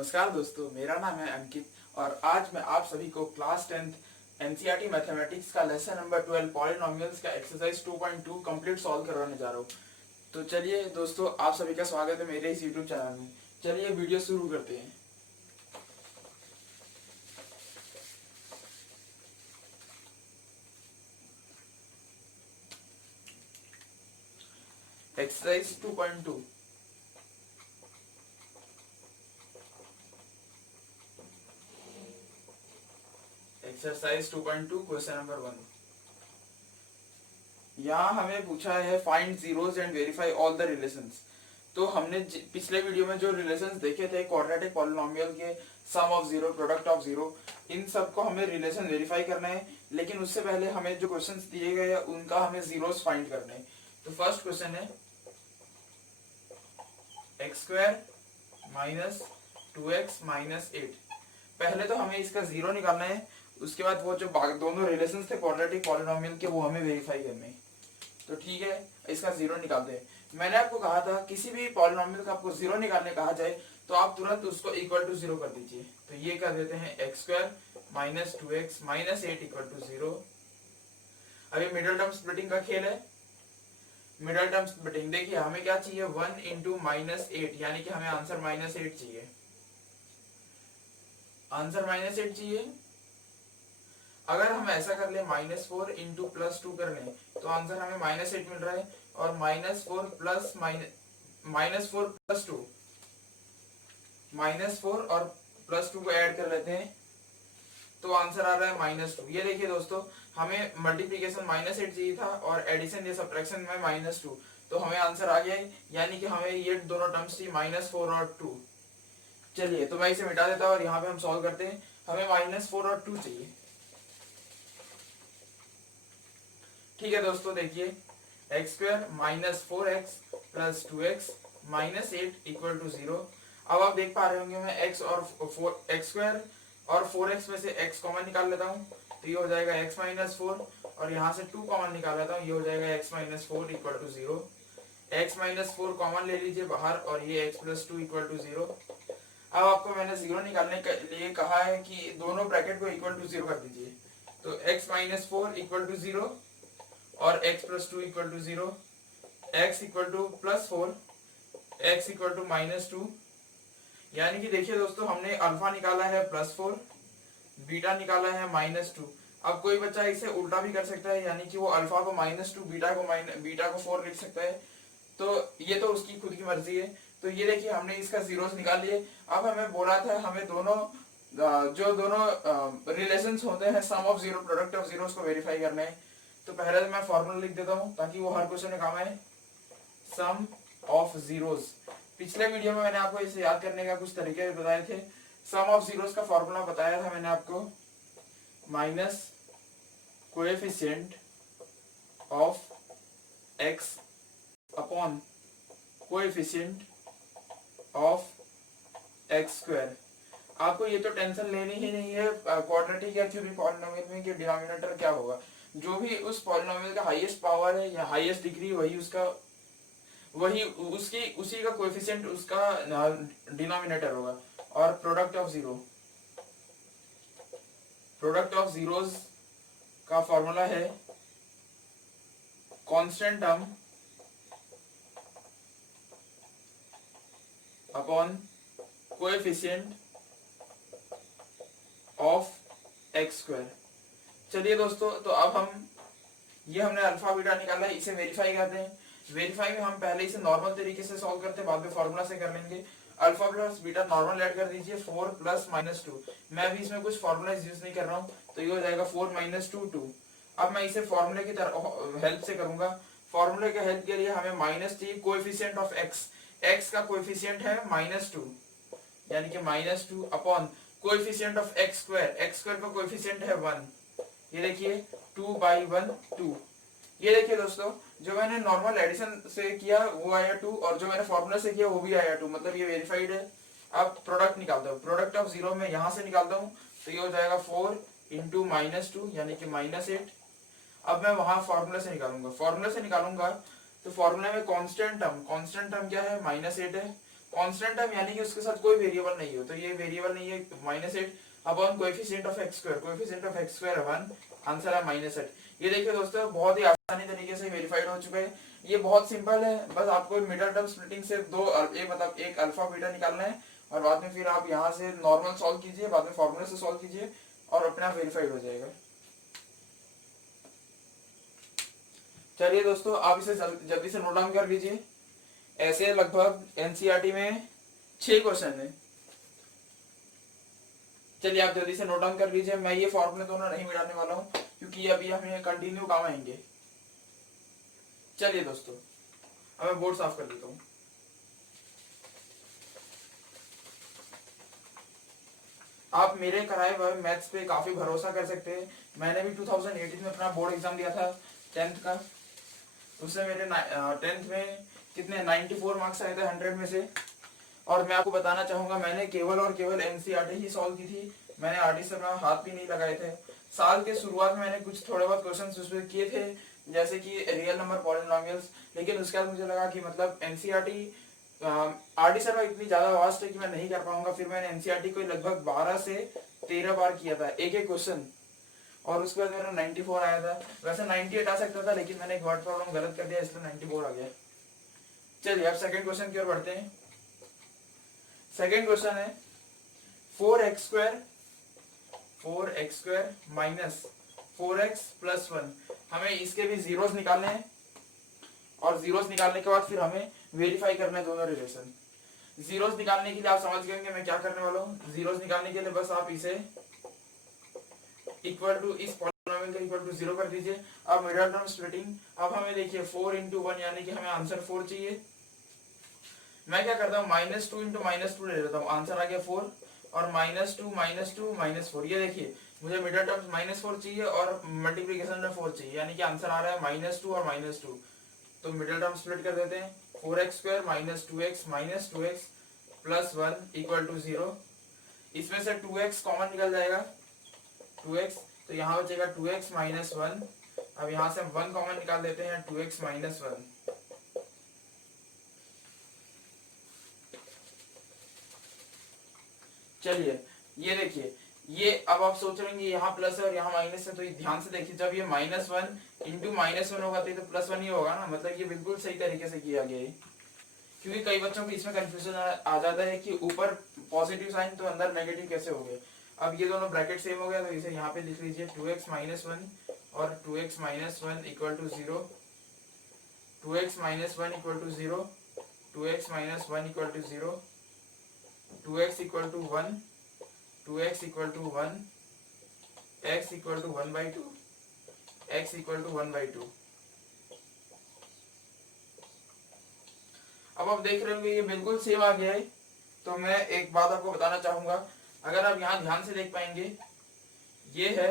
नमस्कार दोस्तों, मेरा नाम है अंकित और आज मैं आप सभी को क्लास 10th एनसीईआरटी मैथमेटिक्स का लेसन नंबर 12 पॉलिनोमियल्स का एक्सरसाइज 2.2 कंप्लीट सॉल्व करवाने जा रहा हूँ। तो चलिए दोस्तों, आप सभी का स्वागत है मेरे इस यूट्यूब चैनल में। चलिए वीडियो शुरू करते हैं। एक्सरसाइज 2.2। Exercise 2.2 question number 1। यहाँ हमें पूछा है find zeros and verify all the relations. तो हमने पिछले वीडियो में जो रिलेशंस देखे थे क्वाड्रेटिक पॉलिनोमियल के, sum of zero, product of zero, इन सब को हमें रिलेशन वेरीफाई करना है। लेकिन उससे पहले हमें जो क्वेश्चंस दिए गए हैं उनका हमें जीरोस फाइंड करने हैं। तो फर्स्ट क्वेश्चन है x square minus 2x minus 8। पहले तो हमें इसका जीरो निकालना है, उसके बाद वो जो दोनों रिलेशंस थे क्वाड्रेटिक पॉलिनोमियल के वो हमें वेरीफाई करने हैं। तो ठीक है, इसका जीरो निकालते हैं। मैंने आपको कहा था किसी भी पॉलिनोमियल का आपको जीरो निकालने कहा जाए तो आप तुरंत उसको इक्वल टू जीरो कर दीजिए। तो ये कर देते हैं X square minus 2x minus 8 equal to zero. अभी मिडिल टर्म स्प्लिटिंग का खेल है। मिडिल टर्म स्प्लिटिंग देखिए, हमें क्या चाहिए, 1 इंटू माइनस 8, यानी कि हमें आंसर माइनस 8 चाहिए। आंसर माइनस 8 चाहिए। अगर हम ऐसा कर ले -4 इंटू प्लस 2 कर ले तो आंसर हमें -8 मिल रहा है। और -4 प्लस -4 प्लस 2, -4 और प्लस 2 को ऐड कर लेते हैं तो आंसर आ रहा है -2। ये देखिए दोस्तों, हमें मल्टीप्लिकेशन -8 चाहिए था और एडिशन या सब्ट्रैक्शन में -2, तो हमें आंसर आ गया है। यानी कि हमें ये दोनों टर्म्स चाहिए, -4 और 2। चलिए, तो मैं इसे मिटा देता हूँ और यहाँ पे हम सॉल्व करते हैं। हमें -4 और 2 चाहिए। ठीक है दोस्तों, देखिए X square minus 4x plus 2x minus 8 equal to 0। अब आप देख पा रहे होंगे मैं x और एक्स स्क्वायर और 4x में से x कॉमन निकाल लेता हूँ, तो ये हो जाएगा x माइनस 4, और यहाँ से 2 कॉमन निकाल लेता हूँ, ये हो जाएगा x minus 4 equal to 0। x minus 4 common ले लीजिए बाहर और ये x प्लस 2 इक्वल टू 0। अब आपको मैंने जीरो निकालने के लिए कहा है कि दोनों ब्रैकेट को इक्वल टू 0 कर दीजिए। तो x माइनस 4 इक्वल टू 0 और x plus 2 equal to 0, x equal to plus 4, x equal to minus 2। यानी कि देखिए दोस्तों, हमने अल्फा निकाला है +4, बीटा निकाला है -2। अब कोई बच्चा इसे उल्टा भी कर सकता है, यानी कि वो अल्फा को -2, बीटा को 4 लिख सकता है। तो ये तो उसकी खुद की मर्जी है। तो ये देखिए, हमने इसका जीरोस निकाल लिए। अब हमें बोला था हमें जो दोनों रिलेशंस होते हैं, sum of zero, product of zero, को वेरीफाई करना है। तो पहले तो मैं फॉर्मूला लिख देता हूँ ताकि वो हर क्वेश्चन में काम आए। सम ऑफ जीरोस, पिछले वीडियो में मैंने आपको इसे याद करने का कुछ तरीके बताए थे। सम ऑफ जीरोस का फॉर्मूला बताया था मैंने आपको, minus coefficient of x upon coefficient of x square. आपको ये तो टेंशन लेनी ही नहीं है क्वाड्रेटिक या क्यूबिक पॉलिनोमियल में कि डिनोमिनेटर क्या होगा। जो भी उस पॉलिनोमियल का हाईएस्ट पावर है या हाईएस्ट डिग्री, उसी का कोएफिशिएंट उसका डिनोमिनेटर होगा। और प्रोडक्ट ऑफ जीरोस का फॉर्मूला है constant term upon coefficient of x square. चलिए दोस्तों, तो अब हमने अल्फा बीटा निकाला है, इसे वेरीफाई करते हैं। वेरीफाई में हम पहले इसे नॉर्मल तरीके से सॉल्व करते हैं, बाद में फॉर्मूला से कर लेंगे। Alpha plus beta normal add कर दीजिए, 4 प्लस -2। मैं भी इसमें कुछ फॉर्मूला यूज नहीं कर रहा हूँ, तो ये हो जाएगा 4 माइनस 2 2। अब मैं इसे फॉर्मूले की तरह हेल्प से करूंगा। फॉर्मूले के हेल्प के लिए हमें माइनस चाहिए, कोएफिशिएंट ऑफ एक्स का कोएफिशिएंट है -2, यानी कि -2 upon coefficient of x square का कोएफिशिएंट है 1। ये देखिए 2/1 2। ये देखिए दोस्तों, जो मैंने नॉर्मल एडिशन से किया वो आया 2, और जो मैंने फॉर्मूला से किया वो भी आया 2, मतलब ये वेरीफाइड है। अब प्रोडक्ट निकालता हूँ, प्रोडक्ट ऑफ जीरो में यहाँ से निकालता हूँ, तो ये हो जाएगा 4 इंटू -2 यानी कि -8। अब मैं वहां फॉर्मूला से निकालूंगा, तो फॉर्मूला में कांस्टेंट टर्म क्या है, -8 है, कांस्टेंट टर्म यानी कि उसके साथ कोई वेरिएबल नहीं हो, तो ये वेरिएबल नहीं है -8 upon coefficient of x square, coefficient of x square 1, answer है -8। ये देखिए दोस्तों बहुत ही आसानी तरीके से वेरीफाइड हो चुका है। ये बहुत सिंपल है, बस आपको मिडल टर्म स्प्लिटिंग से एक अल्फा बीटा निकालना है और बाद में फिर आप यहाँ से नॉर्मल सॉल्व कीजिए, बाद में फॉर्मूले से सॉल्व कीजिए और अपने आप वेरीफाइड हो जाएगा। चलिए दोस्तों आप इसे जल्दी से नोट डाउन कर लीजिए। ऐसे लगभग एनसीईआरटी में 6 क्वेश्चन है। चलिए आप जल्दी से नोट डाउन कर लीजिए। मैं ये फॉर्मूले दोनों नहीं मिटाने वाला हूँ क्योंकि अभी हमें कंटिन्यू काम आएंगे। चलिए दोस्तों अब मैं बोर्ड साफ कर देता हूँ। आप मेरे कराए हुए मैथ्स पे काफी भरोसा कर सकते हैं। मैंने भी 2018 में अपना बोर्ड एग्जाम दिया था 10th का। उससे मेरे 10th में कितने 94 मार्क्स आए थे 100 में से। और मैं आपको बताना चाहूंगा मैंने केवल और केवल एनसीईआरटी ही सॉल्व की थी, मैंने आरटी से अपना हाथ भी नहीं लगाए थे। साल के शुरुआत में मैंने कुछ थोड़े बहुत क्वेश्चंस उसमें किए थे जैसे कि रियल नंबर पॉलिनोमियल्स, लेकिन उसके बाद मुझे लगा कि मतलब एनसीईआरटी आरटी सर इतनी ज्यादा वास्ट है कि मैं नहीं कर पाऊंगा। फिर मैंने एनसीईआरटी को लगभग 12 से 13 बार किया था एक एक क्वेश्चन, और उसके बाद मेरा 94 आया था। वैसे 98 आ सकता था लेकिन मैंने एक वर्ड प्रॉब्लम गलत कर दिया इसलिए 94 आ गया। चलिए अब सेकंड क्वेश्चन की ओर बढ़ते हैं। सेकंड क्वेश्चन है 4x square minus 4x plus 1। हमें इसके भी जीरोस निकालने हैं और जीरोस निकालने के बाद फिर हमें वेरीफाई करना है दोनों रिलेशन। जीरोस निकालने के लिए आप समझ गए मैं क्या करने वाला हूँ। जीरोस निकालने के लिए बस आप इसे इक्वल टू इस पॉलिनोमियल का इक्वल टू 0 कर दीजिए। अब मिडिल टर्म स्प्लिटिंग, अब हमें देखिए 4 इंटू 1 यानी कि हमें आंसर 4 चाहिए। मैं क्या करता हूँ -2 इंटू -2 ले लेता हूँ, आंसर आ गया 4 और -2 -4। ये देखिए मुझे मिडिल टर्म -4 चाहिए और मल्टीप्लिकेशन में 4 चाहिए यानी कि आंसर आ रहा है -2 और -2। तो मिडिल टर्म स्प्लिट कर देते हैं। 4x square -2x plus 1 equal to 0। इसमें से 2x कॉमन निकल जाएगा 2x, तो यहाँ बचेगा 2x माइनस 1। अब यहाँ से हम 1 कॉमन निकाल देते हैं 2x माइनस 1। चलिए ये देखिए, ये अब आप सोच रहे हैं यहाँ प्लस है और यहाँ माइनस है, तो ये ध्यान से देखिए जब ये -1 इंटू -1 होगा तो +1 ही होगा ना, मतलब ये बिल्कुल सही तरीके से किया गया है। क्योंकि कई बच्चों को इसमें कंफ्यूजन आ जाता है कि ऊपर पॉजिटिव साइन तो अंदर नेगेटिव कैसे हो गए। अब ये दोनों ब्रैकेट सेम हो गया तो इसे यहाँ पे लिख लीजिए 2x माइनस 1 और 2x minus 1 equal to 0, 2x minus 1 equal to 0, 2x minus 1 equal to 0, 2x equal to 1, 2x equal to 1, x equal to 1/2, x equal to 1/2। अब आप देख रहे होंगे ये बिल्कुल सेम आ गया है। तो मैं एक बात आपको बताना चाहूंगा, अगर आप यहाँ ध्यान से देख पाएंगे ये है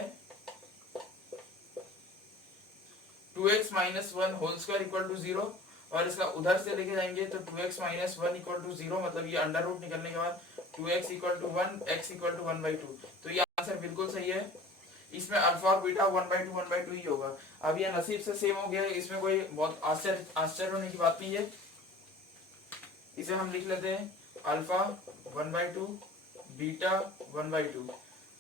2x minus 1 whole square equal to 0 और इसका उधर से लेके जाएंगे तो 2x माइनस 1 इक्वल टू 0, मतलब ये अंडर रूट निकलने के बाद 2x equal to 1, x equal to 1/2। तो ये आंसर बिल्कुल सही है। इसमें अल्फा और बीटा 1/2 ही होगा। अब ये नसीब से सेम हो गया है, इसमें कोई बहुत आश्चर्य होने की बात नहीं है। इसे हम लिख लेते हैं अल्फा 1/2 बीटा 1/2।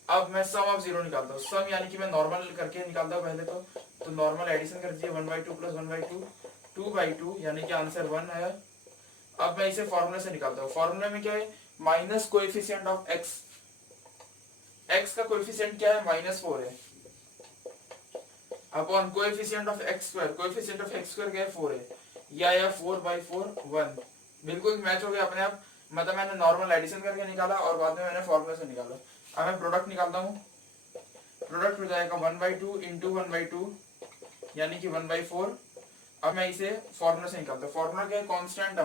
अब मैं सम ऑफ 0 निकालता हूँ, सम यानी कि मैं नॉर्मल करके निकालता हूँ पहले तो नॉर्मल एडिशन कर दीजिए 1/2 प्लस 1/2 2/2 यानी कि आंसर 1 है। अब मैं इसे फॉर्मूले से निकालता हूँ। फॉर्मूले में क्या है minus coefficient of x, x का कोएफिशिएंट क्या है -4 है, upon coefficient of x square, coefficient of x square क्या है 4 है, या 4/4 1 बिल्कुल मैच हो गया अपने आप। मतलब मैंने नॉर्मल एडिशन करके निकाला और बाद में मैंने फॉर्मूले से निकाला। अब मैं प्रोडक्ट निकालता हूँ, प्रोडक्ट हो जाएगा 1/2 इंटू 1/2 यानी कि 1/4। अब मैं इसे फॉर्मूला से निकालता हूँ। फॉर्मूला क्या है कांस्टेंट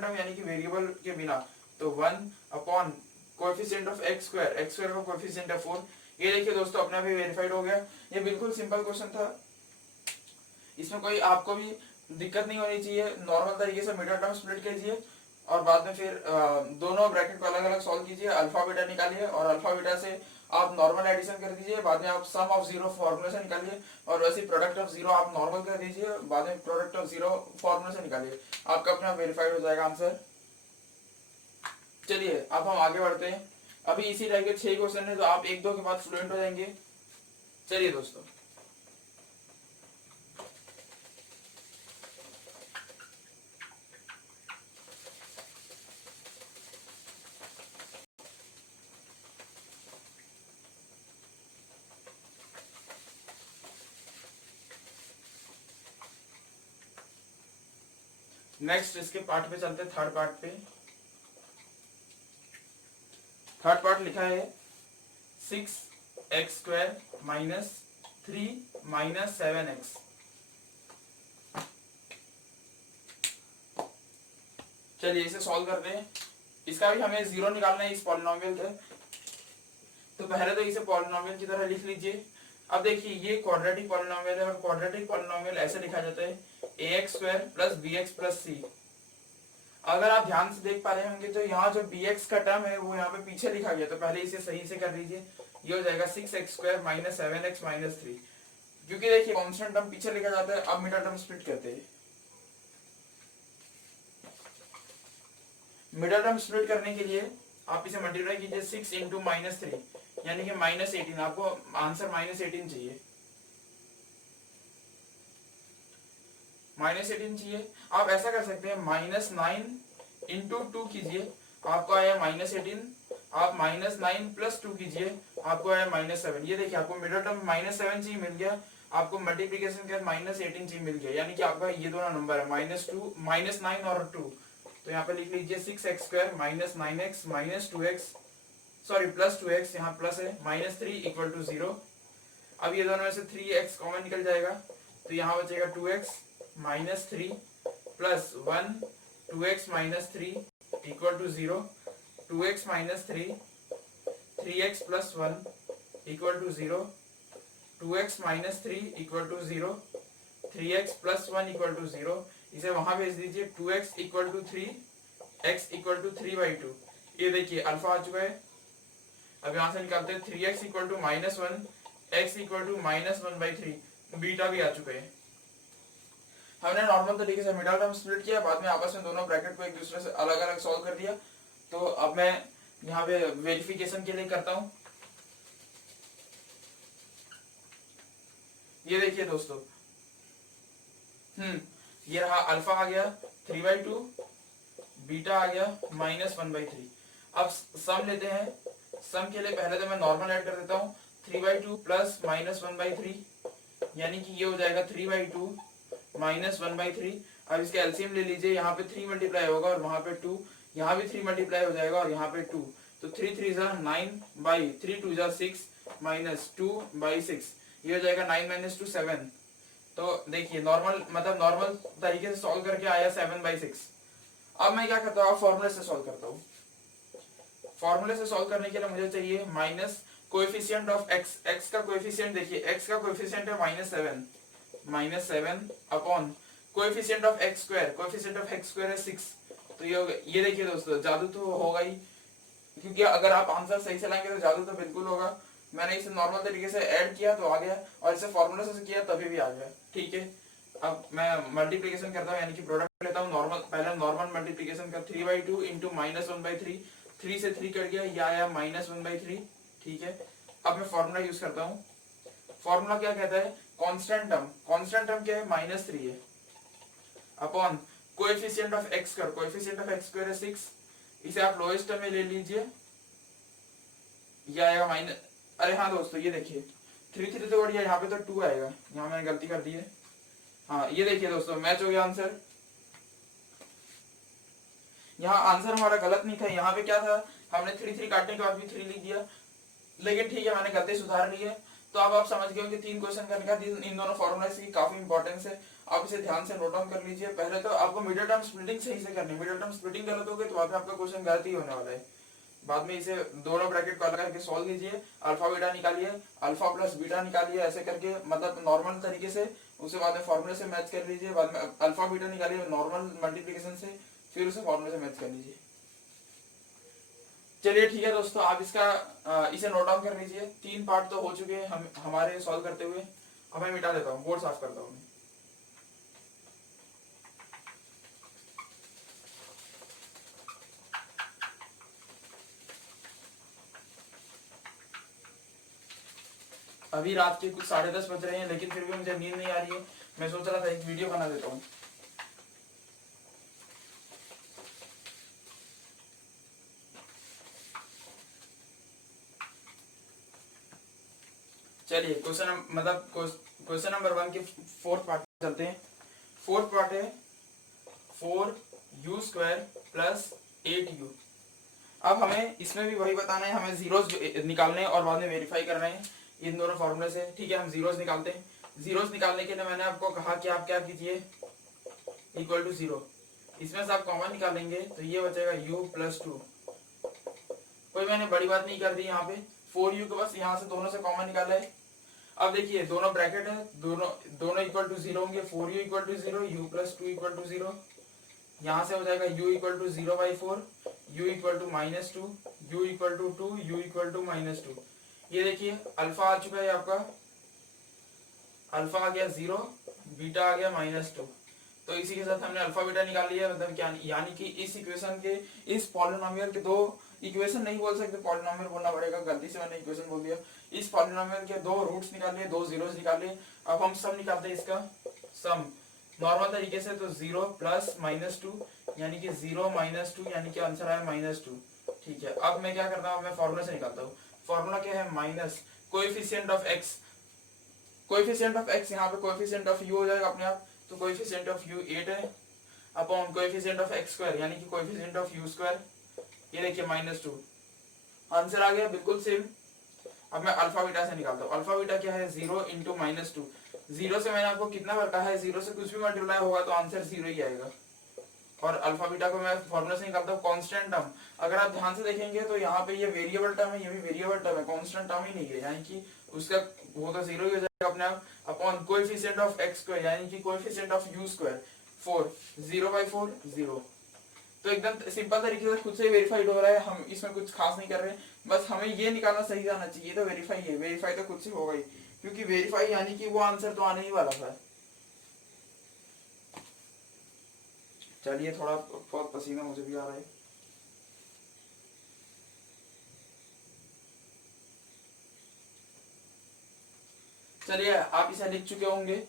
टर्म यानी कि वेरिएबल के बिना, तो 1 upon coefficient of x square का कोएफिशिएंट है 4। ये देखिए दोस्तों अपने आप ही वेरीफाइड हो गया। ये बिल्कुल सिंपल क्वेश्चन था, इसमें कोई आपको भी दिक्कत नहीं होनी चाहिए। नॉर्मल तरीके से मिडिल टर्म स्प्लिट कीजिए और बाद में फिर दोनों ब्रैकेट को अलग अलग सॉल्व कीजिए, अल्फा बीटा निकालिए और अल्फा बीटा से आप नॉर्मल एडिशन कर दीजिए, बाद में आप सम ऑफ 0 फॉर्मूले से निकालिए और वैसे प्रोडक्ट ऑफ 0 आप नॉर्मल कर दीजिए, बाद में प्रोडक्ट ऑफ 0 फॉर्मूले से निकालिए, आपका अपना वेरीफाइड हो जाएगा आंसर। चलिए अब हम आगे बढ़ते हैं। अभी इसी टाइप के 6 क्वेश्चन है, तो आप एक दो के बाद फ्लुएंट हो जाएंगे। चलिए दोस्तों, नेक्स्ट इसके पार्ट पे चलते हैं, थर्ड पार्ट पे। थर्ड पार्ट लिखा है 6x² माइनस 3 माइनस 7x। चलिए इसे सॉल्व करते हैं। इसका भी हमें जीरो निकालना है इस पॉलिनोमियल का। तो पहले तो इसे पॉलिनोमियल की तरह लिख लीजिए। अब देखिए ये क्वाड्रेटिक पॉलिनोमियल है, और क्वाड्रेटिक पॉलिनोमियल ऐसे लिखा जाता है ax² plus bx plus c। अगर आप ध्यान से देख पा रहे होंगे तो यहाँ जो bx का टर्म है वो यहाँ पे पीछे लिखा गया, तो पहले इसे सही से कर लीजिए। ये हो जाएगा 6x² माइनस 7x माइनस 3। क्योंकि देखिए कॉन्स्टेंट टर्म पीछे लिखा जाता है। अब मिडल टर्म स्प्लिट करते हैं। मिडल टर्म स्प्लिट करने के लिए आप इसे मल्टीप्लाई कीजिए 6 इंटू माइनस 3, यानी कि माइनस 18। आपको आंसर माइनस 18 चाहिए, माइनस 18 चाहिए। आप ऐसा कर सकते हैं माइनस 9 इंटू 2 कीजिए, आपको आया माइनस 18। आप माइनस 9 प्लस 2 कीजिए, आपको आया माइनस 7। ये देखिए आपको मिडल टर्म माइनस 7 चाहिए, मिल गया। आपको मल्टीप्लीकेशन के माइनस 18 चाहिए, मिल गया। यानी कि आपका ये दोनों नंबर है माइनस 9 और 2। तो यहाँ पे लिख लीजिए 6x² minus 9x minus 2x, sorry plus 2x, यहाँ प्लस है, माइनस 3 इक्वल टू 0। अब ये दोनों में से 3x कॉमन निकल जाएगा, तो यहाँ बचेगा 2x minus 3 plus 1, 2x minus 3 equal to 0, 2x minus 3, 3x plus 1 equal to 0, 2x minus 3 equal to 0, 3x plus 1 equal to 0। इसे वहां भेज दीजिए। 2x equal to 3, x equal to 3/2। ये देखिए अल्फा आ चुका है। अब यहां से निकालते हैं 3x equal to minus 1, x equal to minus 1/3। Beta भी आ चुका है। हमने नॉर्मल तरीके से मिडल टर्म स्प्लिट किया, बाद में आपस में दोनों ब्रैकेट को एक दूसरे से अलग अलग सॉल्व कर दिया। तो अब मैं यहाँ पे वेरिफिकेशन के लिए करता हूँ। ये देखिए दोस्तों, ये रहा अल्फा आ गया 3/2, बीटा आ गया माइनस 1/3। अब सम लेते हैं। सम के लिए पहले तो मैं नॉर्मल ऐड कर देता हूँ। 3/2 प्लस माइनस 1/3, यानी कि ये हो जाएगा 3/2 माइनस 1/3। अब इसके एलसीएम ले लीजिए। यहाँ पे 3 मल्टीप्लाई होगा और वहां पे 2, यहाँ भी 3 मल्टीप्लाई हो जाएगा और यहाँ पे 2। तो 3 3 9 3 2 6 माइनस 2/6। ये हो जाएगा 9 माइनस 2 7। तो देखिए नॉर्मल, मतलब नॉर्मल तरीके से सॉल्व करके आया 7/6। अब मैं क्या करता हूँ, फॉर्मूले से सॉल्व करता हूँ। फॉर्मूले से सॉल्व करने के लिए मुझे चाहिए minus coefficient of x। x का कोएफिशिएंट देखिए, x का कोएफिशिएंट है -7 upon coefficient of x²। Coefficient of x² है 6। तो ये देखिए दोस्तों, जादू तो होगा ही, क्योंकि अगर आप आंसर सही से लाएंगे तो जादू तो बिल्कुल होगा। मैंने इसे नॉर्मल तरीके से ऐड किया तो आ गया, और इसे फॉर्मूले से किया तभी भी आ गया। ठीक है, अब मैं मल्टीप्लिकेशन करता हूँ, यानी कि प्रोडक्ट लेता हूँ। नॉर्मल, पहले नॉर्मल मल्टीप्लिकेशन का 3/2 इंटू माइनस 1/3। 3 से 3 कट गया, यह आया माइनस 1/3। ठीक है, अब मैं फॉर्मूला यूज करता हूँ। फॉर्मूला क्या कहता है, कांस्टेंट टर्म। कांस्टेंट टर्म क्या है, -3 है, upon coefficient of x²। Coefficient of x² है 6। इसे आप लोएस्ट टर्म में ले लीजिए, यह आएगा माइनस, अरे हाँ दोस्तों ये देखिए 3 3 तो बढ़िया, यहाँ पे तो 2 आएगा, यहाँ मैंने गलती कर दी है। हाँ ये देखिए दोस्तों, मैच हो गया आंसर। यहाँ आंसर हमारा गलत नहीं था। यहाँ पे क्या था, हमने 3 3 काटने के बाद भी 3 लिख दिया, लेकिन ठीक है मैंने गलती सुधार ली है। तो अब आप समझ गए कि 3 क्वेश्चन करने का इन दोनों फॉर्मूलाज की काफी इंपॉर्टेंस है। आप इसे ध्यान से नोट डाउन कर लीजिए। पहले तो आपको मिडिल टर्म स्प्लिटिंग सही से करनी है। मिडिल टर्म स्प्लिटिंग गलत हो गई तो बाद में आपका क्वेश्चन गलत ही होने वाला है। बाद में इसे दोनों ब्रैकेट को अलग करके सॉल्व कीजिए, अल्फा बीटा निकालिए, अल्फा प्लस बीटा निकालिए, ऐसे करके मतलब नॉर्मल तरीके से। उसे बाद में फॉर्मूले से मैच कर लीजिए, बाद में अल्फा बीटा निकालिए नॉर्मल मल्टीप्लिकेशन से, फिर उसे फॉर्मूले से मैच कर लीजिए। चलिए ठीक है दोस्तों, आप इसका इसे नोट डाउन कर लीजिए। 3 पार्ट तो हो चुके हैं हमारे सॉल्व करते हुए। अब मैं मिटा देता हूँ, बोर्ड साफ करता हूँ। अभी रात के कुछ 10:30 बज रहे हैं, लेकिन फिर भी मुझे नींद नहीं आ रही है। मैं सोच रहा था एक वीडियो बना देता हूँ। चलिए क्वेश्चन नंबर 1 के फोर्थ पार्ट चलते हैं। फोर्थ पार्ट है 4u² प्लस 8u। अब हमें इसमें भी वही बताना है, हमें जीरोस निकालने हैं और बाद में वेरीफाई करना है इन दोनों फॉर्मूले से। ठीक है, हम जीरोस निकालते हैं। जीरोस निकालने के लिए मैंने आपको कहा कि आप क्या कीजिए, इक्वल टू 0। इसमें से आप कॉमन निकालेंगे तो ये बचेगा u प्लस 2। कोई मैंने बड़ी बात नहीं कर दी यहाँ पे, 4u को बस यहाँ से दोनों से कॉमन निकाला है। अब देखिए दोनों ब्रैकेट है, दोनों इक्वल टू 0 होंगे। 4u equal to 0, u plus 2 equal to 0। यहाँ से हो जाएगा u equal to 0/4, u equal to -2, u equal to 2, u equal to -2। ये देखिए अल्फा आ चुका है आपका, अल्फा आ गया 0, बीटा आ गया -2। तो इसी के साथ हमने अल्फा बीटा निकाल लिया। मतलब क्या, यानी कि इस इक्वेशन के, इस पॉलिनोमियल के दो, इक्वेशन नहीं बोल सकते, पॉलिनोमियल बोलना पड़ेगा, गलती से मैंने इक्वेशन बोल दिया। इस पॉलिनोमियल के दो रूट्स निकाल लिए, दो जीरोस निकाल लिए। अब हम सम निकालते हैं इसका, सम नॉर्मल तरीके से। तो 0 प्लस -2 यानी कि 0 -2 यानी कि आंसर आया -2। ठीक है, अब मैं क्या करता हूँ, मैं फॉर्मूला से निकालता हूँ। फॉर्मूला क्या है, minus coefficient of x। Coefficient of x यहाँ पे कोएफिशिएंट ऑफ u हो जाएगा अपने आप। तो कोएफिशिएंट ऑफ u 8 है अपॉन कोएफिशिएंट ऑफ x² यानी कि कोएफिशिएंट ऑफ u²। ये देखिए -2, आंसर आ गया बिल्कुल सेम। अब मैं अल्फा बीटा से निकालता हूँ। अल्फा बीटा क्या है, 0 इंटू -2। 0 से मैंने आपको कितना बताया है, 0 से कुछ भी मल्टीप्लाई होगा तो आंसर 0 ही आएगा। और अल्फा बीटा को मैं फॉर्मूला से निकालता हूँ, कांस्टेंट टर्म। अगर आप ध्यान से देखेंगे तो यहाँ पे ये वेरिएबल टर्म है, ये भी वेरिएबल टर्म है, कांस्टेंट टर्म ही नहीं है, यानी कि उसका वो तो 0 ही हो जाएगा अपने आप। अपॉन कोएफिशिएंट ऑफ x² यानी कि कोएफिशिएंट ऑफ u², 4, 0/4 0। तो एकदम सिंपल तरीके से खुद से वेरीफाइड हो रहा है, हम इसमें कुछ खास नहीं कर रहे हैं। बस हमें ये निकालना सही जाना चाहिए। तो वेरीफाई है, वेरीफाई तो खुद से होगा ही, क्योंकि वेरीफाई यानी कि वो आंसर तो आने ही वाला था। चलिए थोड़ा बहुत पसीना मुझे भी आ रहा है। चलिए आप इसे लिख चुके होंगे।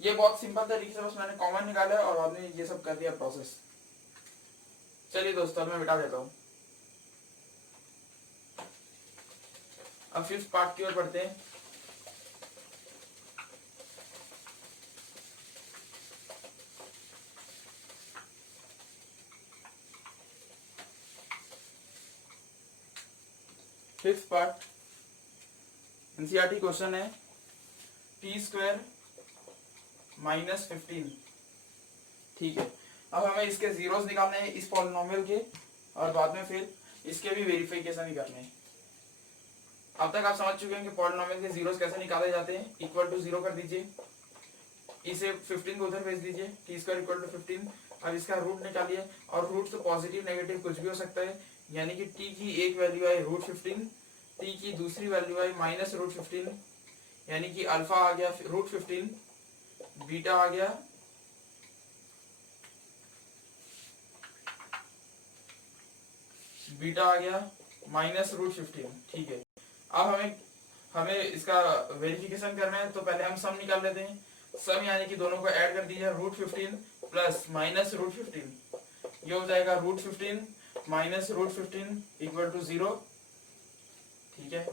ये बहुत सिंपल तरीके से बस मैंने कॉमन निकाला है और बाद में ये सब कर दिया प्रोसेस। चलिए दोस्तों मैं मिटा देता हूँ। अब फिफ्थ पार्ट की ओर बढ़ते हैं। फिफ्थ पार्ट एनसीईआरटी क्वेश्चन है p² -15। ठीक है, अब हमें इसके जीरोस निकालने हैं इस पॉलिनोमियल के, और बाद में फिर इसके भी वेरिफिकेशन ही करने हैं। अब तक आप समझ चुके हैं कि पॉलिनोमियल के जीरोस कैसे निकाले जाते हैं। इक्वल टू 0 कर दीजिए, इसे 15 को उधर भेज दीजिए, t² इक्वल टू 15। अब इसका रूट निकालिए, और रूट तो पॉजिटिव नेगेटिव कुछ भी हो सकता है, यानी कि t की एक वैल्यू आई √15, t की दूसरी वैल्यू आई -√15, यानी कि अल्फा आ गया √15, बीटा आ गया -√15। ठीक है, अब हमें इसका वेरिफिकेशन करना है। तो पहले हम सम निकाल लेते हैं। सम यानी कि दोनों को ऐड कर दीजिए, √15 प्लस -√15, ये हो जाएगा √15 -√15 इक्वल टू 0। ठीक है,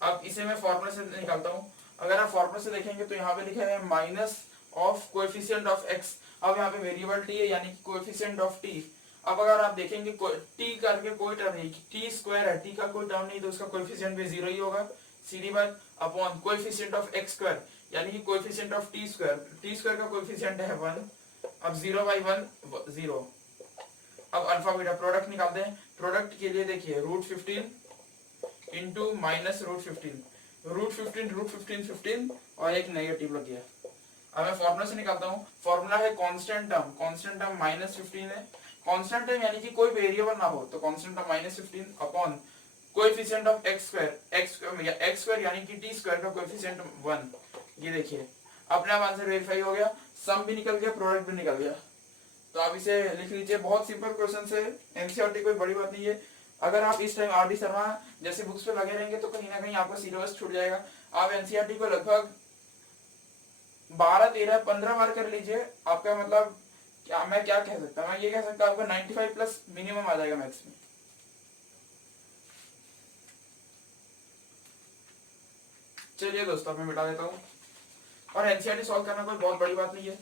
अब इसे मैं फॉर्मूला से निकालता हूँ। अगर आप फॉर्मूला से देखेंगे तो यहाँ पे लिखा है minus of coefficient of x। अब यहाँ पे वेरिएबल t है, यानी कि कोएफिशिएंट ऑफ t। अब अगर आप देखेंगे t करके कोई टर्म नहीं, t² है, t का कोई टर्म नहीं, तो उसका कोएफिशिएंट भी 0 ही होगा, सीधी बात। अपॉन कोएफिशिएंट ऑफ x² यानी कि कोएफिशिएंट ऑफ t² का कोएफिशिएंट है 1। अब 0/1 0। अब अल्फा बीटा प्रोडक्ट निकालते हैं। प्रोडक्ट के लिए देखिए √15 इंटू -√15, √15 15 और एक नेगेटिव लग गया। अब मैं फॉर्मूला से निकालता हूँ। फॉर्मूला है कांस्टेंट टर्म, कांस्टेंट टर्म -15 है। कांस्टेंट टर्म यानी कि कोई वेरिएबल ना हो, तो constant term -15 upon coefficient of x² यानी कि t² का कोएफिशिएंट 1। ये देखिए अपने आप आंसर वेरीफाई हो गया, सम भी निकल गया, प्रोडक्ट भी निकल गया। तो आप इसे लिख लीजिए, बहुत सिंपल क्वेश्चन है, एनसीईआरटी कोई बड़ी बात नहीं है। अगर आप इस टाइम आर डी शर्मा जैसे बुक्स पे लगे रहेंगे तो कहीं ना कहीं आपका सिलेबस छूट जाएगा। आप एनसीईआरटी को लगभग 12, 13, 15 बार कर लीजिए, आपका मतलब क्या मैं क्या कह सकता हूँ, मैं ये कह सकता हूँ आपका 95+ मिनिमम आ जाएगा मैथ्स में। चलिए दोस्तों अब मैं मिटा देता हूँ। और एनसीईआरटी सॉल्व करना कोई बहुत बड़ी बात नहीं है।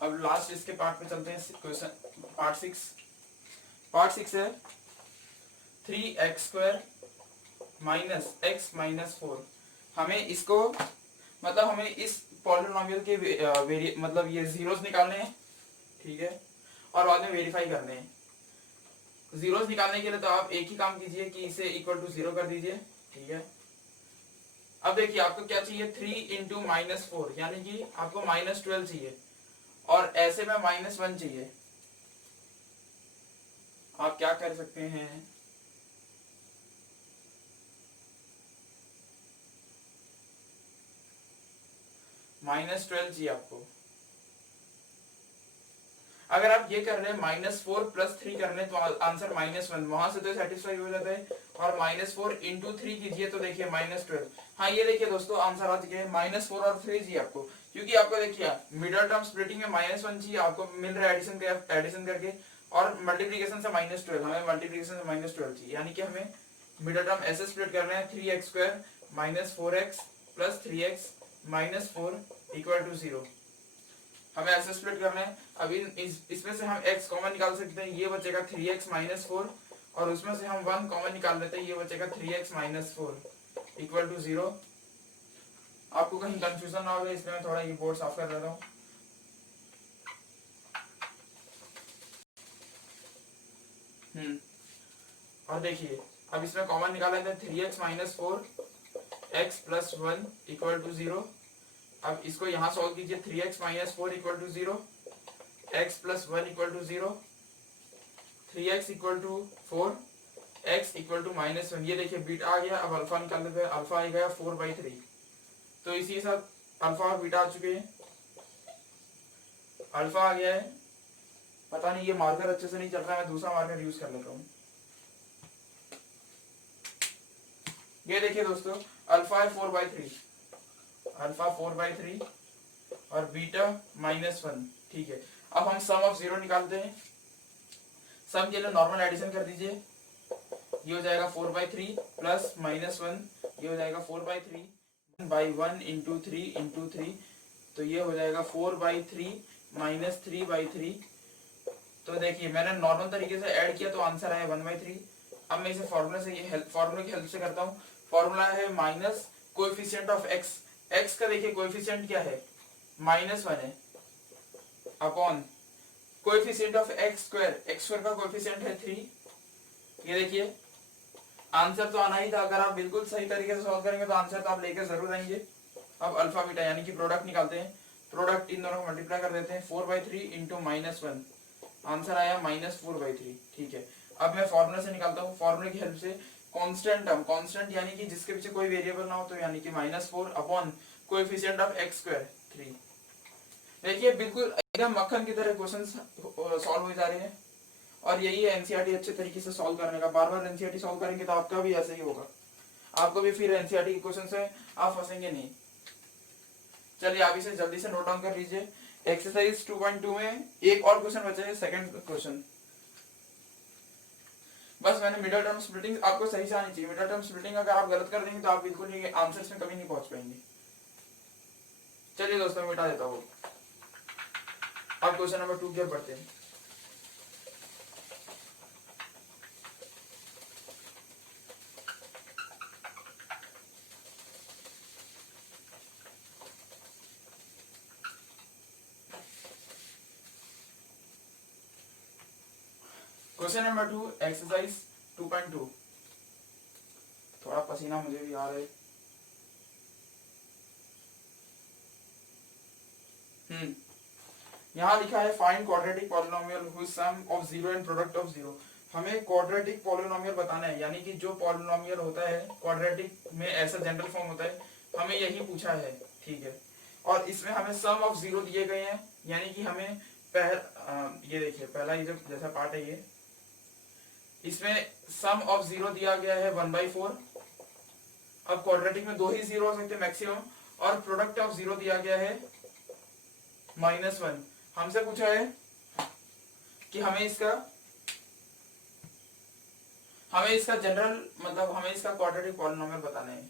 अब लास्ट इसके पार्ट में चलते हैं, क्वेश्चन पार्ट 6 है 3x² माइनस x माइनस 4। हमें इसको मतलब हमें इस पॉलिनोमियल के मतलब ये जीरोस निकालने हैं, ठीक है, और बाद में वेरीफाई करने हैं। जीरोस निकालने के लिए तो आप एक ही काम कीजिए कि इसे इक्वल टू 0 कर दीजिए, ठीक है। अब देखिए आपको क्या चाहिए, 3 इंटू -4 यानी कि आपको -12 चाहिए, और ऐसे में -1 चाहिए। आप क्या कर सकते हैं, -12 चाहिए आपको। अगर आप ये कर रहे हैं -4 + 3 कर रहे हैं तो आंसर -1, वहां से तो सेटिस्फाई हो जाता है। और -4 इंटू 3 कीजिए तो देखिए -12। हाँ ये देखिए दोस्तों आंसर आ चुके हैं, -4 और 3 चाहिए आपको, क्योंकि आपको देखिए मिडिल टर्म स्प्लिटिंग में -1 चाहिए आपको, मिल रहा है एडिशन करके, और मल्टीप्लीकेशन से -12, हमें मल्टीप्लीकेशन से -12 चाहिए, यानी कि हमें मिडिल टर्म ऐसे स्प्लिट करना है 3x² - 4x + 3x - 4 = 0। हमें ऐसे स्प्लिट करना है। अभी इसमें से हम x कॉमन निकाल सकते हैं, ये बचेगा 3x - 4, और उसमें से हम 1 कॉमन निकाल लेते हैं, ये बचेगा 3x - 4 = 0। आपको कहीं कंफ्यूजन ना हो, इसलिए मैं थोड़ा ये बोर्ड साफ कर देता हूँ। और देखिए अब इसमें कॉमन निकाला था 3x - 4 x + 1 = 0। अब इसको यहाँ सॉल्व कीजिए, 3x - 4 = 0, x + 1 = 0, 3x = 4, x = -1। ये देखिए बीटा आ गया। अब अल्फा निकाल लेते हैं, अल्फा आ गया 4/3। तो इसी के साथ अल्फा और बीटा आ चुके हैं। अल्फा आ गया है, पता नहीं ये मार्कर अच्छे से नहीं चल रहा है, मैं दूसरा मार्कर यूज कर लेता हूँ। ये देखिए दोस्तों अल्फा है 4/3, अल्फा 4/3 और बीटा -1, ठीक है। अब हम सम ऑफ 0 निकालते हैं। सम के लिए नॉर्मल एडिशन कर दीजिए, ये हो जाएगा 4/3 प्लस -1, ये हो जाएगा 4/3 1/1 × 3 × 3, तो ये हो जाएगा 4/3 - 3/3। तो देखिए मैंने नॉर्मल तरीके से ऐड किया तो आंसर आया 1/3। अब मैं इसे फॉर्मूले की हेल्प से करता हूँ। फॉर्मूला है minus coefficient of x। x का देखिए कोएफिशिएंट क्या है, -1 है, upon coefficient of x² x² का कोएफिशिएंट है 3। ये देखिए आंसर तो आना ही था, अगर आप बिल्कुल सही तरीके से सॉल्व करेंगे तो आंसर तो आप लेकर जरूर आएंगे। अब अल्फा बीटा यानी कि प्रोडक्ट निकालते हैं। प्रोडक्ट इन दोनों को मल्टीप्लाई कर देते हैं, 4/3 × -1, आंसर आया -4/3, ठीक है। अब मैं फॉर्मूला से निकालता हूँ, फॉर्मूले की हेल्प से कांस्टेंट टर्म, कांस्टेंट यानी कि जिसके पीछे कोई वेरिएबल ना हो, तो यानी कि -4 अपॉन कोएफिशिएंट ऑफ x² 3। देखिए बिल्कुल एकदम मक्खन की तरह क्वेश्चन सॉल्व हो जा रहे हैं, और यही है एनसीईआरटी अच्छे तरीके से सॉल्व करने का। बार बार एनसीईआरटी सॉल्व करेंगे तो आपका भी ऐसे ही होगा, आपको भी फिर एनसीईआरटी के क्वेश्चन से आप फंसेंगे नहीं। चलिए आप इसे जल्दी से नोट डाउन कर लीजिए। एक्सरसाइज 2.2 में एक और क्वेश्चन बचा है, सेकंड क्वेश्चन। बस मैंने मिडिल टर्म स्प्लिटिंग आपको सही से आनी चाहिए। मिडिल टर्म स्प्लिटिंग अगर आप गलत कर देंगे तो आप बिल्कुल नहीं आंसर्स में कभी नहीं पहुंच पाएंगे। चलिए दोस्तों मिटा देता हूँ। अब क्वेश्चन नंबर 2 की ओर बढ़ते हैं। Question number 2 exercise 2.2। थोड़ा पसीना मुझे भी आ रहा है। यहाँ लिखा है find quadratic polynomial whose sum of 0 and product of 0। हमें क्वाड्रेटिक पॉलिनोमियल बताना है, यानी कि जो पॉलिनोमियल होता है क्वाड्रेटिक में ऐसा जनरल फॉर्म होता है, हमें यही पूछा है। ठीक है, और इसमें हमें सम ऑफ जीरो दिए गए हैं, यानी कि हमें ये देखिए पहला ये जो जैसा पार्ट है ये, इसमें सम ऑफ जीरो दिया गया है 1/4। अब क्वाड्रेटिक में दो ही जीरो हो सकते मैक्सिमम, और प्रोडक्ट ऑफ जीरो दिया गया है -1। हमसे पूछा है कि हमें इसका जनरल मतलब हमें इसका क्वाड्रेटिक पॉलिनोमियल बताना है।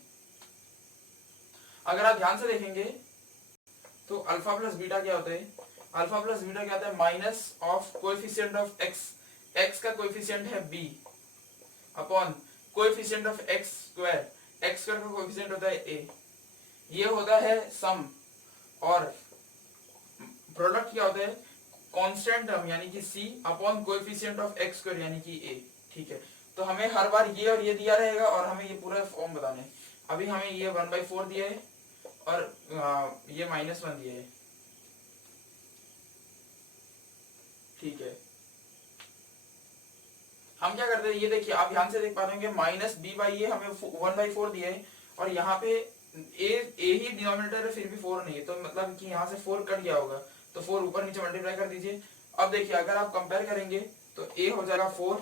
अगर आप ध्यान से देखेंगे तो अल्फा प्लस बीटा क्या होता है, अल्फा प्लस बीटा क्या होता है, minus of coefficient of x, x का कोएफिशिएंट है b upon coefficient of x square, x square का कोएफिशिएंट होता है a, ये होता है सम। और प्रोडक्ट क्या होता है, कांस्टेंट टर्म यानी कि c upon coefficient of x square यानी कि a। ठीक है, तो हमें हर बार ये और ये दिया रहेगा और हमें ये पूरा फॉर्म बताना है। अभी हमें ये 1/4 दिया है और ये -1 दिया है। ठीक है, हम क्या करते हैं, ये देखिए आप ध्यान से देख पा रहे होंगे -b/a हमें 1/4 दिया है, और यहाँ पे a ही डिनोमिनेटर है फिर भी 4 नहीं है, तो मतलब कि यहाँ से 4 कट गया होगा, तो 4 ऊपर नीचे मल्टीप्लाई कर दीजिए। अब देखिए अगर आप कंपेयर करेंगे तो a हो जाएगा 4,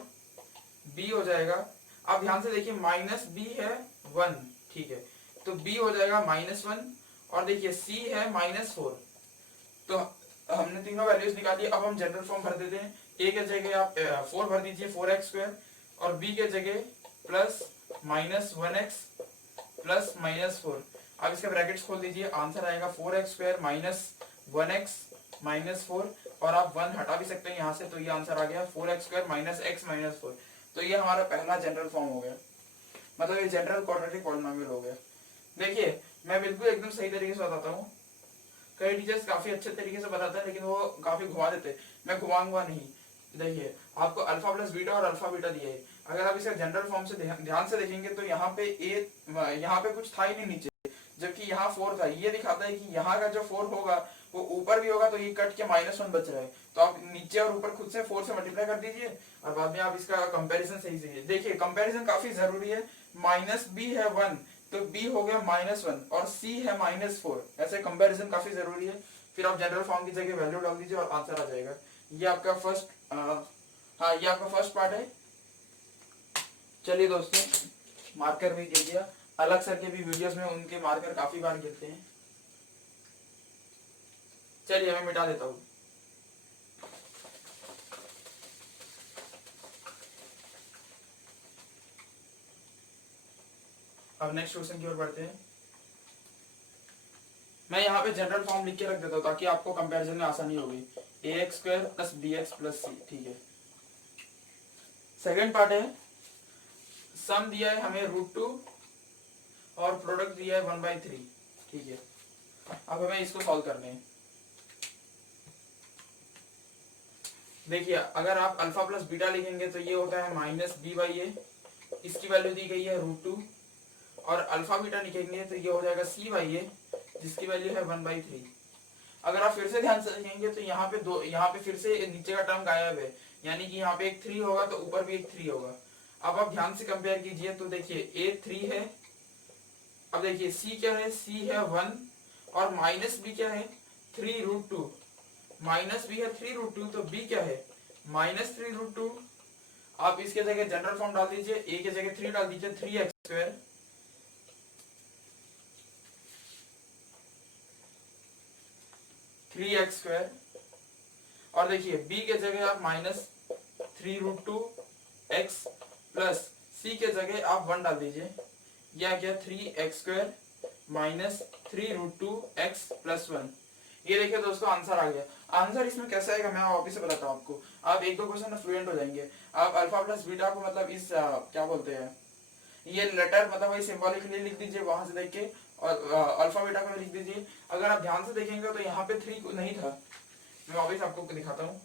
b हो जाएगा, आप ध्यान से देखिए -b है 1। ठीक है, तो b हो जाएगा -1, और देखिए c है -4। तो हमने तीनों वैल्यूज निकाली। अब हम जनरल फॉर्म भर देते हैं। a के जगह आप 4 भर दीजिए 4x², और b के जगह प्लस -1x प्लस -4। अब इसके ब्रैकेट्स खोल दीजिए, आंसर आएगा 4x² -1x -4, और आप 1 हटा भी सकते हैं यहाँ से, तो ये आंसर आ गया 4x² -x -4। तो ये हमारा पहला जनरल फॉर्म हो गया, मतलब ये जनरल क्वाड्रेटिक पॉलिनोमियल हो गया। देखिए मैं बिल्कुल एकदम सही तरीके से बताता हूँ, कई टीचर्स काफी अच्छे तरीके से बताते हैं लेकिन वो काफी घुमा देते हैं, मैं घुमाऊंगा नहीं। देखिए आपको अल्फा प्लस बीटा और अल्फा बीटा दिया है, अगर आप इसका जनरल फॉर्म से ध्यान से देखेंगे तो यहाँ पे कुछ था ही नहीं नीचे, जबकि यहाँ 4 था। ये दिखाता है कि यहाँ का जो 4 होगा वो ऊपर भी होगा, तो ये कट के -1 बच रहा है, तो आप नीचे और ऊपर खुद से 4 से मल्टीप्लाई कर दीजिए और बाद में आप इसका कंपेरिजन सही से देखिए। कंपेरिजन काफी जरूरी है, -b है 1 तो b हो गया -1 और c है -4, ऐसे कंपैरिजन काफी जरूरी है। फिर आप जनरल फॉर्म की जगह वैल्यू डाल दीजिए और आंसर आ जाएगा। ये आपका फर्स्ट पार्ट है। चलिए दोस्तों, मार्कर भी गिर गया, अलग सर के भी वीडियोस में उनके मार्कर काफी बार गिरते हैं। चलिए मैं मिटा देता हूँ। अब नेक्स्ट क्वेश्चन की ओर बढ़ते हैं। मैं यहाँ पे जनरल फॉर्म लिख के रख देता हूँ ताकि आपको कंपैरिजन में आसानी होगी। ax² + bx + c। ठीक है, सेकंड पार्ट है, सम दिया है हमें √2 और प्रोडक्ट दिया है 1/3। ठीक है, अब हमें इसको सॉल्व करने हैं। देखिए अगर आप अल्फा प्लस बीटा लिखेंगे तो ये होता है -b/a, इसकी वैल्यू दी गई है √2, और अल्फा बीटा लिखेंगे तो ये हो जाएगा c/a, जिसकी वैल्यू है 1/3। अगर आप फिर से ध्यान से देखेंगे तो यहाँ पे फिर से नीचे का टर्म गायब है, यानी कि यहाँ पे एक 3 होगा तो ऊपर भी एक 3 होगा। अब आप ध्यान से कंपेयर कीजिए तो देखिए a 3 है, अब देखिए c क्या है, c है 1, और -b क्या है 3√2, -b है 3√2, तो b क्या है -3√2। आप इसके जगह जनरल फॉर्म डाल दीजिए, a के जगह 3 डाल दीजिए, 3x², और देखिए b के जगह आप -3√2x प्लस c के जगह आप 1 डाल दीजिए, यह क्या 3x² -3√2x + 1। ये देखिए दोस्तों आंसर आ गया। आंसर इसमें कैसे आएगा मैं वापिस से बताता हूँ आपको, आप एक दो क्वेश्चन में फ्लुएंट हो जाएंगे। आप अल्फा प्लस बीटा को मतलब इस क्या बोलते हैं, ये लेटर मतलब वही सिंबॉलिकली लिख दीजिए वहां से देख के, और अल्फा बीटा को लिख दीजिए। अगर आप ध्यान से देखेंगे तो यहाँ पे 3 नहीं था, मैं वापिस आपको दिखाता हूँ,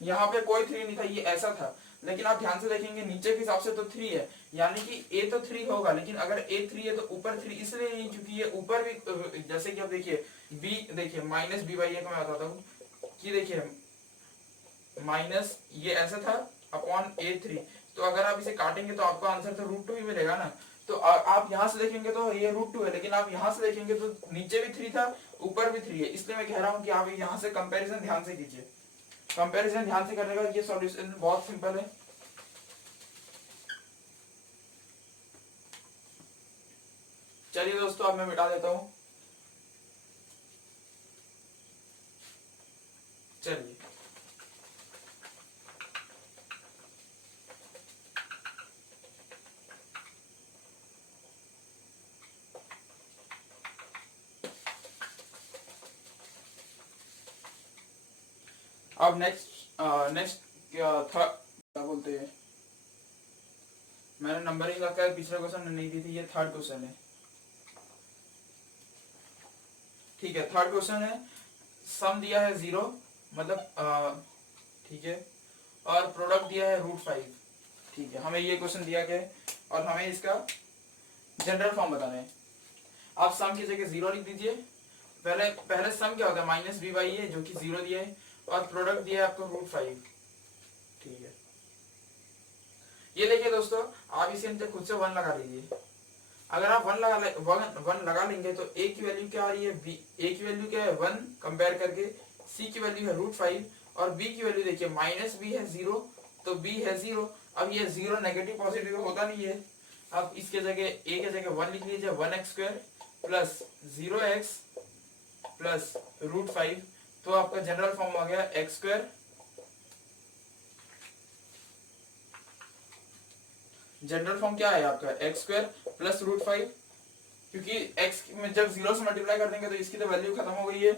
यहाँ पे कोई 3 नहीं था, ये ऐसा था। लेकिन आप ध्यान से देखेंगे नीचे के हिसाब से तो 3 है, यानी कि a तो 3 होगा, लेकिन अगर a 3 है तो ऊपर 3 इसलिए नहीं क्योंकि ये ऊपर भी, जैसे कि आप देखिए b, देखिए -b/a को मैं बताता हूँ कि देखिए माइनस ये ऐसा था अपॉन A3। तो अगर आप इसे काटेंगे तो आपका आंसर तो √2 ही मिलेगा ना। तो आप यहाँ से देखेंगे तो ये √2 है, लेकिन आप यहाँ से देखेंगे तो नीचे भी 3 था, ऊपर भी 3 है। इसलिए मैं कह रहा हूँ कि आप यहाँ से कंपैरिजन ध्यान से कीजिए। कंपैरिजन ध्यान से करने का ये सॉल्यूशन बहुत सिंपल है। चलिए दोस्तों, अब मैं मिटा देता हूँ। चलिए अब नेक्स्ट क्या बोलते हैं, मैंने नंबरिंग रखा है, पिछला क्वेश्चन नहीं दी थी, ये थर्ड क्वेश्चन है। ठीक है, थर्ड क्वेश्चन है। सम दिया है 0, मतलब ठीक है, और प्रोडक्ट दिया है √5। ठीक है, हमें ये क्वेश्चन दिया गया है और हमें इसका जनरल फॉर्म बताना है। आप सम की जगह 0 लिख दीजिए। पहले सम क्या होता है, -b/a है जो कि 0 दिया है, और प्रोडक्ट दिया है आपको √5। ठीक है, ये देखिए दोस्तों, आप इसे अंदर खुद से 1 लगा लीजिए। अगर आप 1 लगा लेंगे तो a की वैल्यू क्या आ रही है, a की वैल्यू क्या है 1 कंपेयर करके, c की वैल्यू है √5 और b की वैल्यू देखिए -b है 0, तो b है 0। अब ये 0 नेगेटिव पॉजिटिव होता नहीं है। अब इसके जगह a के जगह 1 लिख लीजिए, 1x² प्लस 0x प्लस √5। तो आपका जनरल फॉर्म आ गया x²। जनरल फॉर्म क्या है आपका, x² प्लस √5, क्योंकि x में जब 0 से मल्टीप्लाई कर देंगे तो इसकी तो वैल्यू खत्म हो गई है।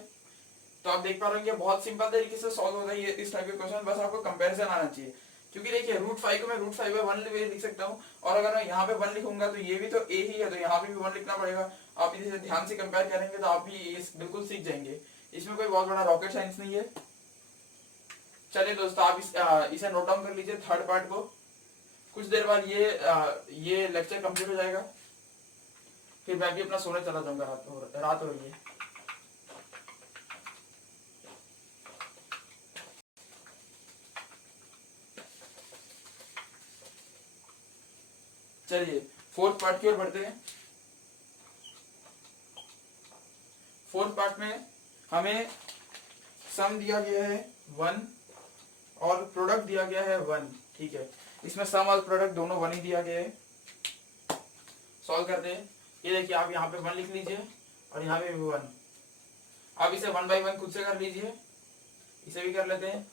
तो आप देख पा रहे हैं कि बहुत सिंपल तरीके से सॉल्व होता है ये इस टाइप के क्वेश्चन। बस आपको कंपैरिजन आना चाहिए, क्योंकि देखिए √5 को मैं √5/1 लिख सकता हूँ, और अगर मैं यहाँ पे 1 लिखूंगा तो ये भी तो a ही है, तो यहाँ पे भी 1 लिखना पड़ेगा। आप इसे ध्यान से कंपेयर करेंगे तो आप भी बिल्कुल सीख जाएंगे। इसमें कोई बहुत बड़ा रॉकेट साइंस नहीं है। चलिए दोस्तों, आप इसे नोट डाउन कर लीजिए थर्ड पार्ट को। कुछ देर बाद ये लेक्चर कंप्लीट हो जाएगा, फिर मैं भी अपना सोने चला जाऊंगा, रात हो रही है। चलिए फोर्थ पार्ट की ओर बढ़ते हैं। फोर्थ पार्ट में हमें सम दिया गया है 1 और प्रोडक्ट दिया गया है 1। ठीक है, इसमें सम और प्रोडक्ट दोनों 1 ही दिया गया है। सॉल्व करते हैं। ये देखिए, आप यहाँ पे 1 लिख लीजिए और यहाँ पे भी 1। आप इसे 1/1 खुद से कर लीजिए, इसे भी कर लेते हैं।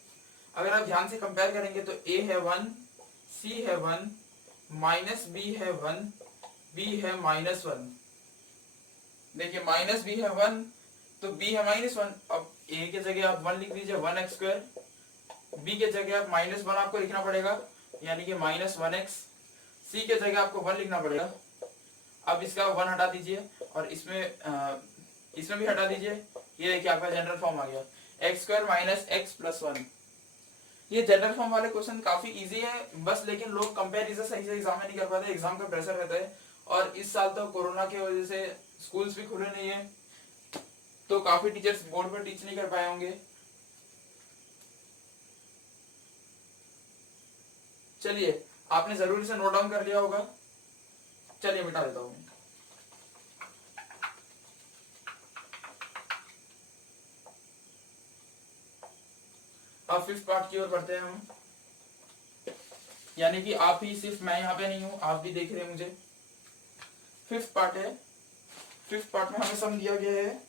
अगर आप ध्यान से कंपेयर करेंगे तो a है 1, c है 1, -b है 1, b है -1। देखिए -b है 1 तो b है -1। अब a के जगह आप 1 लिख दीजिए, 1x²। b के जगह आप -1 आपको लिखना पड़ेगा, यानी कि -1x। c के जगह आपको 1 लिखना पड़ेगा। अब इसका 1 हटा दीजिए और इसमें भी हटा दीजिए। ये देखिए आपका जनरल फॉर्म आ गया, x² - x + 1। ये जनरल फॉर्म वाले क्वेश्चन काफी इजी है, बस लेकिन लोग कंपैरिजन सही से एग्जाम में नहीं कर पाते, एग्जाम का प्रेशर रहता है। और इस साल तो कोरोना की वजह से स्कूल्स भी खुले नहीं है, तो काफी टीचर्स बोर्ड पर टीच नहीं कर पाए होंगे। चलिए, आपने जरूरी से नोट डाउन कर लिया होगा। चलिए मिटा देता हूँ। अब फिफ्थ पार्ट की ओर बढ़ते हैं हम, यानी कि आप ही, सिर्फ मैं यहाँ पे नहीं हूँ, आप भी देख रहे हैं मुझे। फिफ्थ पार्ट है। फिफ्थ पार्ट में हमें सम दिया गया है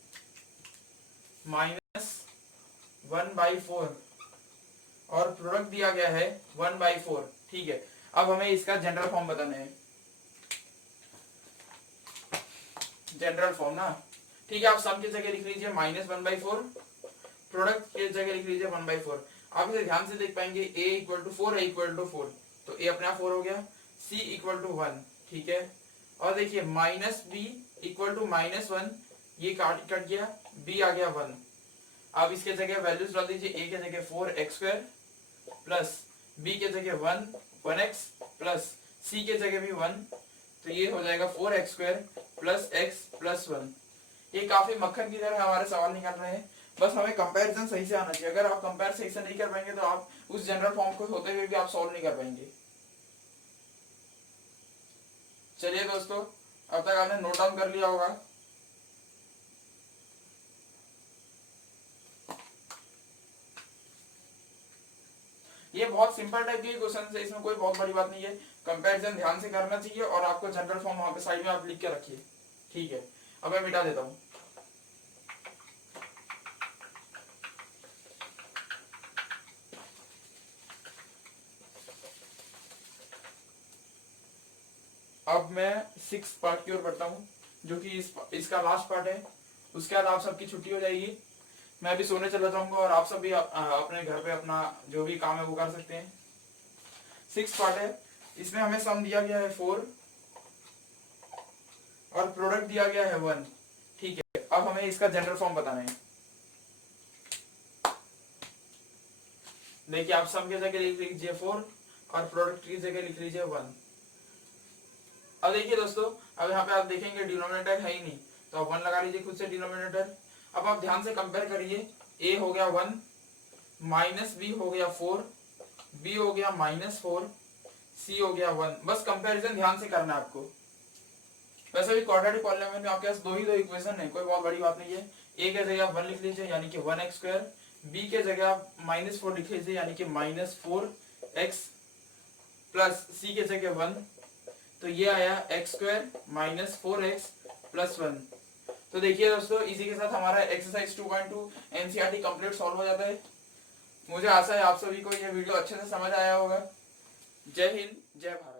-1/4 और प्रोडक्ट दिया गया है 1/4। ठीक है, अब हमें इसका जनरल फॉर्म बताना है। जनरल फॉर्म ना, ठीक है, आप सम की जगह लिख लीजिए -1/4, प्रोडक्ट की जगह लिख लीजिए 1/4। आप इसे ध्यान से देख पाएंगे, a = 4, a = 4, तो a अपने आप 4 हो गया, c = 1। ठीक है, और देखिए -b = -1, ये कट गया, b आ गया 1। आप इसके जगह वैल्यूज डाल दीजिए, a के जगह 4x² प्लस b के जगह 1x प्लस c के जगह भी 1, तो ये हो जाएगा 4x² प्लस x + 1। ये काफी मक्खन की तरह हमारे सवाल निकल रहे हैं, बस हमें कंपैरिजन सही से आना चाहिए। अगर आप कंपेयर सही से नहीं कर पाएंगे तो आप उस जनरल फॉर्म को होते हुए भी आप सॉल्व नहीं कर पाएंगे। चलिए दोस्तों, अब तक आपने नोट डाउन कर लिया होगा। ये बहुत सिंपल टाइप के क्वेश्चन है, इसमें कोई बहुत बड़ी बात नहीं है। कंपैरिजन ध्यान से करना चाहिए और आपको जनरल फॉर्म वहां पे साइड में आप लिख के रखिए। ठीक है, अब मैं मिटा देता हूँ। अब मैं 6 पार्ट की ओर बढ़ता हूँ, जो कि इसका लास्ट पार्ट है। उसके बाद आप सबकी छुट्टी हो जाएगी, मैं भी सोने चला जाऊंगा और आप सब भी अपने घर पे अपना जो भी काम है वो कर सकते हैं। 6 पार्ट है, इसमें हमें सम दिया गया है 4 और प्रोडक्ट दिया गया है 1। ठीक है, अब हमें इसका जनरल फॉर्म बताना है। देखिए, आप सम की जगह लिख लीजिए 4 और प्रोडक्ट की जगह लिख लीजिए 1। अब देखिए दोस्तों, अब यहाँ पे आप देखेंगे डिनोमिनेटर है ही नहीं, तो आप 1 लगा लीजिए खुद से डिनोमिनेटर। अब आप ध्यान से कंपेयर करिए, a हो गया 1, माइनस बी हो गया 4, b हो गया -4, c हो गया 1। बस कंपैरिजन ध्यान से करना है आपको। वैसे भी क्वाड्रेटिक पॉलीनोमियल में आपके पास दो इक्वेशन है, कोई बहुत बड़ी बात नहीं है। a के जगह आप 1 लिख लीजिए यानी कि 1x², b के जगह आप -4 लिख लीजिए यानी कि -4x, प्लस c के जगह 1, तो ये आया x² - 4x + 1। तो देखिए दोस्तों, इसी के साथ हमारा एक्सरसाइज 2.2 एनसीईआरटी कंप्लीट सॉल्व हो जाता है। मुझे आशा है आप सभी को ये वीडियो अच्छे से समझ आया होगा। जय हिंद, जय भारत।